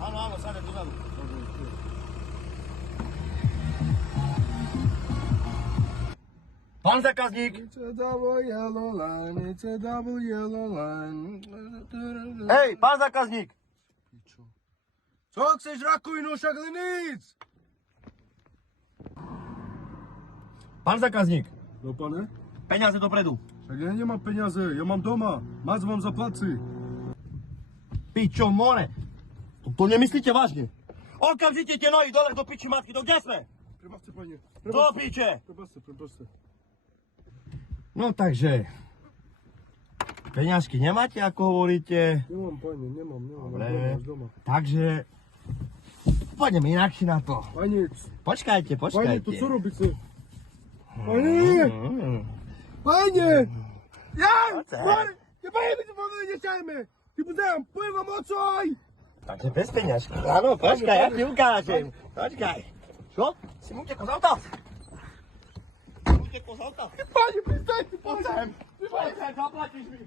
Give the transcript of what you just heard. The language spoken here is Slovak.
Áno, áno, sadem dozadu. Pán zákazník! It's a double yellow line, it's a double yellow line. Hej, pán zákazník! Co chceš, rakovinu, však nic? Pán zákazník, No pane, peniaze dopredu. však ja nemám peniaze, ja mám doma. Mac vám zaplací. Pičo more! To nemyslíte vážne? Okamžite tie nohy dole do piči matky, do kde sme? Prebažte, pane. Do piče! Prebažte. No takže, peňažky nemáte, ako hovoríte. Nemám, pane, nemám. Dobre. Máš doma. Takže, poďme inakšie na to. Pane, Počkajte. pane, to co robíte? Pane! Pane! Ja! Pane! Pane, my ti povedali, nechajme! Ty budem, poviem vám o coj! Takže bez peňažky. Áno, počkaj, ja ti ukážem. Počkaj. Čo? Si mu utekol z auta? Si mu utekol z auta? Pane, pristaňte, pane! Poď sem, zaplatíš mi.